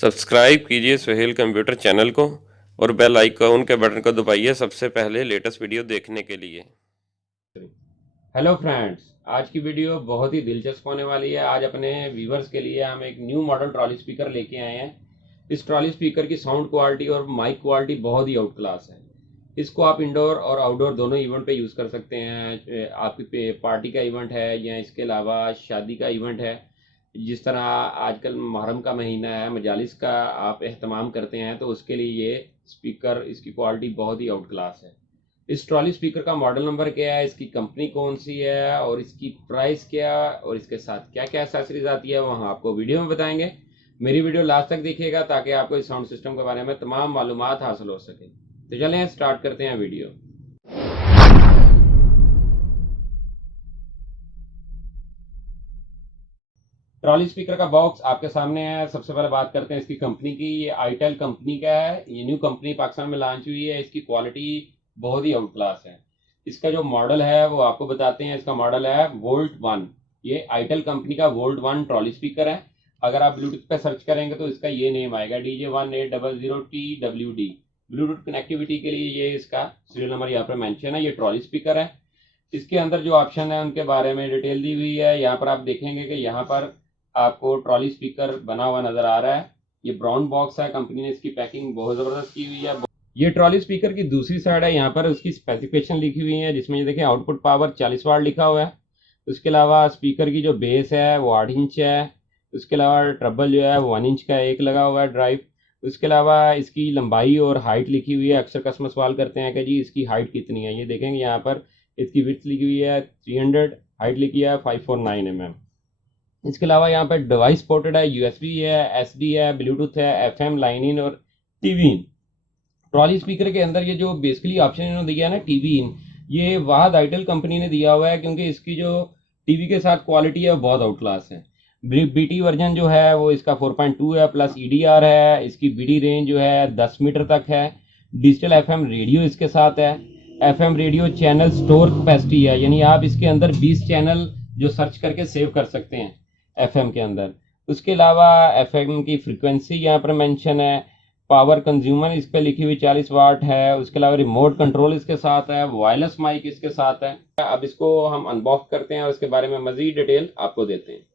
Subscribe कीजिए Suhail computer channel को और बेल आइकॉन के बटन को दबाइए सबसे पहले लेटेस्ट वीडियो देखने के लिए। हेलो फ्रेंड्स, आज की वीडियो बहुत ही दिलचस्प होने वाली है। आज अपने व्यूवर्स के लिए हम एक न्यू मॉडल ट्रॉली स्पीकर लेके आए हैं। इस ट्रॉली स्पीकर की साउंड क्वालिटी और माइक क्वालिटी बहुत ही आउट क्लास है। इसको आप इंडोर और आउटडोर दोनों इवेंट पे यूज़ कर सकते हैं। आपकी पार्टी का इवेंट है या इसके अलावा शादी का इवेंट है, जिस तरह आजकल मुहर्रम का महीना है, मजालिस का आप एहतमाम करते हैं, तो उसके लिए ये स्पीकर, इसकी क्वालिटी बहुत ही आउट क्लास है। इस ट्रॉली स्पीकर का मॉडल नंबर क्या है, इसकी कंपनी कौन सी है और इसकी प्राइस क्या और इसके साथ क्या क्या एक्सेसरीज आती है, वो हम आपको वीडियो में बताएंगे। मेरी वीडियो लास्ट तक देखिएगा ताकि आपको इस साउंड सिस्टम के बारे में तमाम मालूमात हासिल हो सके। तो चलें स्टार्ट करते हैं वीडियो। ट्रॉली स्पीकर का बॉक्स आपके सामने है। सबसे पहले बात करते हैं इसकी कंपनी की। ये आईटेल कंपनी का है। ये न्यू कंपनी पाकिस्तान में लॉन्च हुई है। इसकी क्वालिटी बहुत ही आउट क्लास है। इसका जो मॉडल है वो आपको बताते हैं। इसका मॉडल है वोल्ट 1। ये आईटेल कंपनी का वोल्ट 1 ट्रॉली स्पीकर है। अगर आप ब्लूटूथ पे सर्च करेंगे तो इसका ये नेम आएगा, DJ1800TWD। ब्लूटूथ कनेक्टिविटी के लिए ये इसका सीरियल नंबर यहाँ पर मेंशन है। ये ट्रॉली स्पीकर है। इसके अंदर जो ऑप्शन है उनके बारे में डिटेल दी हुई है। यहाँ पर आप देखेंगे कि यहाँ पर आपको ट्रॉली स्पीकर बना हुआ नजर आ रहा है। ये ब्राउन बॉक्स है। कंपनी ने इसकी पैकिंग बहुत ज़बरदस्त की हुई है। ये ट्रॉली स्पीकर की दूसरी साइड है। यहाँ पर उसकी स्पेसिफिकेशन लिखी हुई है, जिसमें ये देखें आउटपुट पावर 40 वाट लिखा हुआ है। उसके अलावा स्पीकर की जो बेस है वो 8 इंच है। उसके अलावा ट्रबल जो है वो 1 इंच का एक लगा हुआ है ड्राइव। उसके अलावा इसकी लंबाई और हाइट लिखी हुई है। अक्सर कस्टमर सवाल करते हैं कि जी इसकी हाइट कितनी है। ये देखेंगे यहाँ पर इसकी विड्थ लिखी हुई है 300, हाइट लिखी है 549 mm। इसके अलावा यहाँ पर डिवाइस पोर्टेड है, यूएसबी है, एसडी है, ब्लूटूथ है, एफएम, लाइन इन और टीवी इन। ट्रॉली स्पीकर के अंदर ये जो बेसिकली ऑप्शन इन्होंने दिया है ना, टीवी इन, ये वाहद आइटल कंपनी ने दिया हुआ है, क्योंकि इसकी जो टीवी के साथ क्वालिटी है वो बहुत आउट क्लास है। बीटी वर्जन जो है वो इसका 4.2 है, प्लस ईडीआर है। इसकी बीडी रेंज जो है 10 मीटर तक है। डिजिटल एफएम रेडियो इसके साथ है। FM radio channel store capacity है, यानी आप इसके अंदर 20 चैनल जो सर्च करके सेव कर सकते हैं एफएम के अंदर। उसके अलावा एफएम की फ्रीक्वेंसी यहाँ पर मेंशन है। पावर कंज्यूमर इस पे लिखी हुई 40 वाट है। उसके अलावा रिमोट कंट्रोल इसके साथ है। वायरलेस माइक इसके साथ है। अब इसको हम अनबॉक्स करते हैं और इसके बारे में मजीद डिटेल आपको देते हैं।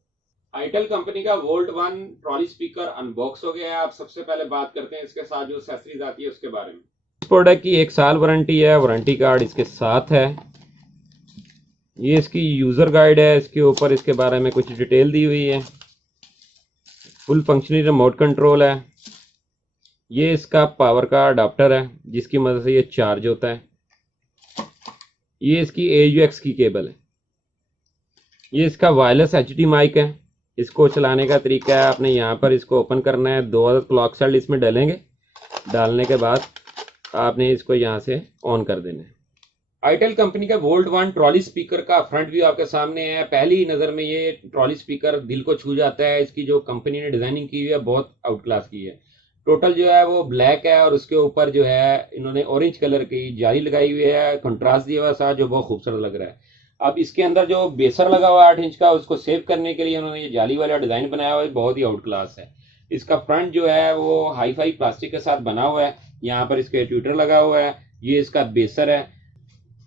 आइटल कंपनी का वोल्ट 1 ट्रॉली स्पीकर अनबॉक्स हो गया है। आप सबसे पहले बात करते हैं इसके साथ जो एक्सेसरीज आती है उसके बारे में। इस प्रोडक्ट की 1 साल वारंटी है। वारंटी कार्ड इसके साथ है। ये इसकी यूज़र गाइड है। इसके ऊपर इसके बारे में कुछ डिटेल दी हुई है। फुल फंक्शनल रिमोट कंट्रोल है। ये इसका पावर का अडाप्टर है, जिसकी मदद से ये चार्ज होता है। ये इसकी AUX की केबल है। ये इसका वायरलेस HD माइक है। इसको चलाने का तरीका है, आपने यहाँ पर इसको ओपन करना है। 2 अदद क्लॉक सेल इसमें डालेंगे। डालने के बाद आपने इसको यहाँ से ऑन कर देना है। आइटल कंपनी का वोल्ट 1 ट्रॉली स्पीकर का फ्रंट व्यू आपके सामने है। पहली नज़र में ये ट्रॉली स्पीकर दिल को छू जाता है। इसकी जो कंपनी ने डिज़ाइनिंग की हुई है बहुत आउट क्लास की है। टोटल जो है वो ब्लैक है और उसके ऊपर जो है इन्होंने ऑरेंज कलर की जाली लगाई हुई है, कंट्रास्ट दिया हुआ साथ, जो बहुत खूबसूरत लग रहा है। अब इसके अंदर जो बेसर लगा हुआ है 8 इंच का, उसको सेव करने के लिए उन्होंने ये जाली वाला डिज़ाइन बनाया हुआ है, बहुत ही आउट क्लास है। इसका फ्रंट जो है वो हाई फाई प्लास्टिक के साथ बना हुआ है। यहाँ पर इसके ट्विटर लगा हुआ है। ये इसका बेसर है।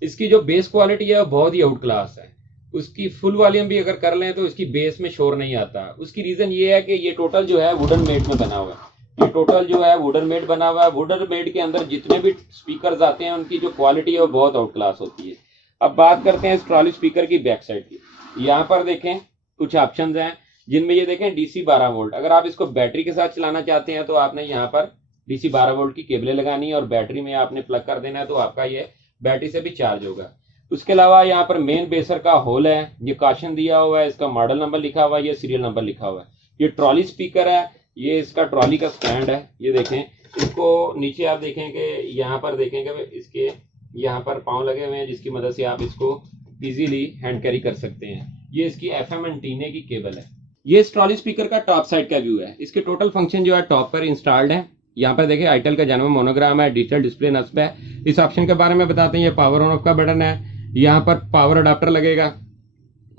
इसकी जो बेस क्वालिटी है वो बहुत ही आउट क्लास है। उसकी फुल वॉल्यूम भी अगर कर लें तो इसकी बेस में शोर नहीं आता। उसकी रीज़न ये है कि ये टोटल जो है वुडन मेड में बना हुआ है। ये टोटल जो है वुडन मेड बना हुआ है। वुडन मेड के अंदर जितने भी स्पीकर्स आते हैं उनकी जो क्वालिटी है वो बहुत आउट क्लास होती है। अब बात करते हैं इस ट्रॉली स्पीकर की बैक साइड की। यहाँ पर देखें कुछ ऑप्शन हैं, जिनमें ये देखें DC 12 वोल्ट। अगर आप इसको बैटरी के साथ चलाना चाहते हैं तो आपने यहाँ पर DC 12 वोल्ट की केबलें लगानी है और बैटरी में आपने प्लग कर देना है, तो आपका ये बैटरी से भी चार्ज होगा। उसके अलावा यहाँ पर मेन बेसर का होल है। ये काशन दिया हुआ है। इसका मॉडल नंबर लिखा हुआ है, ये सीरियल नंबर लिखा हुआ है। ये ट्रॉली स्पीकर है। ये इसका ट्रॉली का स्टैंड है। ये देखें, इसको नीचे आप देखेंगे, यहाँ पर देखेंगे इसके यहाँ पर पाँव लगे हुए हैं, जिसकी मदद से आप इसको इजीली हैंड कैरी कर सकते हैं। ये इसकी FM एंटीने की केबल है। ये इस ट्रॉली स्पीकर का टॉप साइड का व्यू है। इसके टोटल फंक्शन जो है टॉप पर इंस्टॉल्ड है। यहाँ पर देखिए आइटल का जन्म मोनोग्राम है, डिजिटल डिस्प्ले नस्ब है। इस ऑप्शन के बारे में बताते हैं। ये पावर ऑन ऑफ का बटन है। यहाँ पर पावर अडाप्टर लगेगा।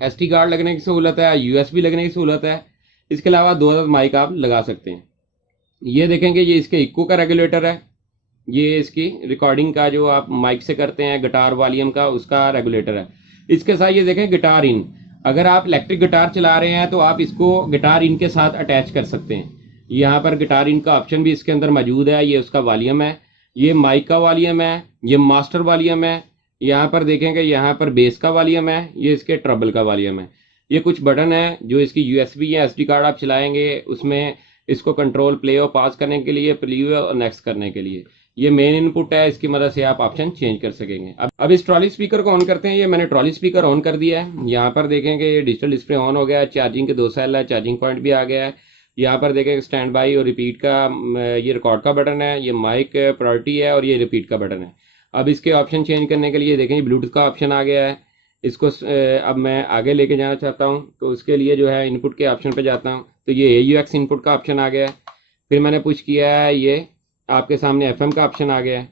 SD कार्ड लगने की सहूलत है। USB लगने की सहूलत है। इसके अलावा 2 अदद माइक आप लगा सकते हैं। ये देखेंगे ये इसके इक्को का रेगुलेटर है, ये इसकी रिकॉर्डिंग का जो आप माइक से करते हैं गिटार वॉल्यूम का उसका रेगुलेटर है। इसके साथ ये देखें गिटार इन, अगर आप इलेक्ट्रिक गिटार चला रहे हैं तो आप इसको गिटार इन के साथ अटैच कर सकते हैं। यहाँ पर गिटार इन का ऑप्शन भी इसके अंदर मौजूद है। ये उसका वॉल्यूम है, ये माइक का वॉल्यूम है, ये मास्टर वॉल्यूम है। यहाँ पर देखेंगे यहाँ पर बेस का वॉल्यूम है, ये इसके ट्रबल का वॉल्यूम है। ये कुछ बटन है जो इसकी यूएसबी या एसडी कार्ड आप चलाएंगे उसमें इसको कंट्रोल प्ले और पॉज करने के लिए, प्रीव्यू और नेक्स्ट करने के लिए। ये मेन इनपुट है, इसकी मदद से आप ऑप्शन चेंज कर सकेंगे। अब इस ट्रॉली स्पीकर को ऑन करते हैं। ये मैंने ट्रॉली स्पीकर ऑन कर दिया है। यहाँ पर देखेंगे ये डिजिटल डिस्प्ले ऑन हो गया है, चार्जिंग के 2 सेल है, चार्जिंग पॉइंट भी आ गया है। यहाँ पर देखेंगे स्टैंड बाई और रिपीट का, ये रिकॉर्ड का बटन है, ये माइक प्रायोरिटी है और ये रिपीट का बटन है। अब इसके ऑप्शन चेंज करने के लिए देखेंगे ब्लूटूथ का ऑप्शन आ गया है। इसको अब मैं आगे लेके जाना चाहता हूँ तो उसके लिए जो है इनपुट के ऑप्शन पे जाता हूँ तो ये AUX इनपुट का ऑप्शन आ गया है। फिर मैंने पुश किया है, ये आपके सामने FM का ऑप्शन आ गया है,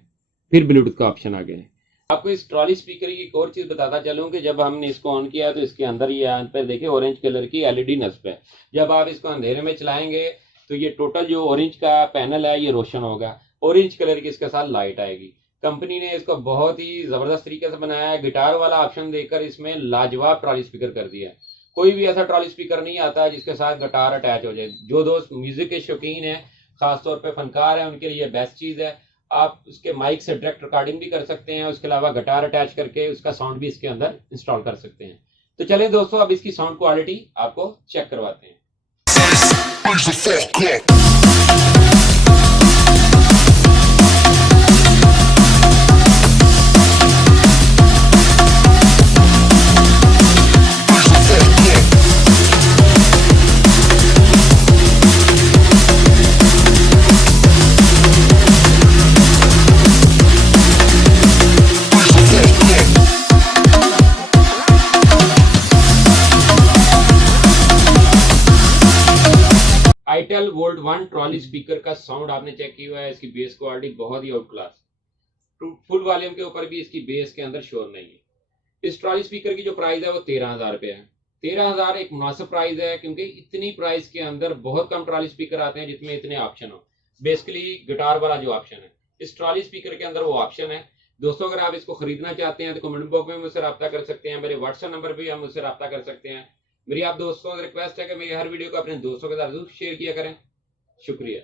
फिर ब्लूटूथ का ऑप्शन आ गया है। आपको इस ट्रॉली स्पीकर की एक और चीज़ बताता चलूँ कि जब हमने इसको ऑन किया तो इसके अंदर ये यहाँ पर देखिए ऑरेंज कलर की LED नस्ब है। जब आप इसको अंधेरे में चलाएंगे तो ये टोटल जो ऑरेंज का पैनल है ये रोशन होगा, ऑरेंज कलर की इसके साथ लाइट आएगी। कंपनी ने इसको बहुत ही ज़बरदस्त तरीके से बनाया है, गिटार वाला ऑप्शन देकर इसमें लाजवाब ट्रॉली स्पीकर कर दिया है। कोई भी ऐसा ट्रॉली स्पीकर नहीं आता जिसके साथ गिटार अटैच हो जाए। जो दोस्त म्यूजिक के शौकीन हैं, खासतौर पे फनकार हैं, उनके लिए बेस्ट चीज़ है। आप उसके माइक से डायरेक्ट रिकॉर्डिंग भी कर सकते हैं, उसके अलावा गिटार अटैच करके उसका साउंड भी इसके अंदर इंस्टॉल कर सकते हैं। तो चलें दोस्तों, अब इसकी साउंड क्वालिटी आपको चेक करवाते हैं। आईटेल वोल्ट 1 ट्रॉली स्पीकर का साउंड आपने चेक किया हुआ है। इसकी बेस क्वालिटी बहुत ही आउट क्लास, फुल वॉल्यूम के ऊपर भी इसकी बेस के अंदर शोर नहीं है। इस ट्रॉली स्पीकर की जो प्राइस है वो 13,000 रुपये है। 13,000 एक मुनासिब प्राइस है क्योंकि इतनी प्राइस के अंदर बहुत कम ट्रॉली स्पीकर आते हैं जिसमें इतने ऑप्शन हो। बेसिकली गिटार वाला जो ऑप्शन है इस ट्रॉली स्पीकर के अंदर वो ऑप्शन है। दोस्तों अगर आप इसको खरीदना चाहते हैं तो कमेंट बॉक्स में मुझसे रब्ता कर सकते हैं, मेरे व्हाट्सएप नंबर पर आप मुझसे रब्ता कर सकते हैं। मेरी आप दोस्तों से रिक्वेस्ट है कि मेरी हर वीडियो को अपने दोस्तों के साथ जरूर शेयर किया करें। शुक्रिया।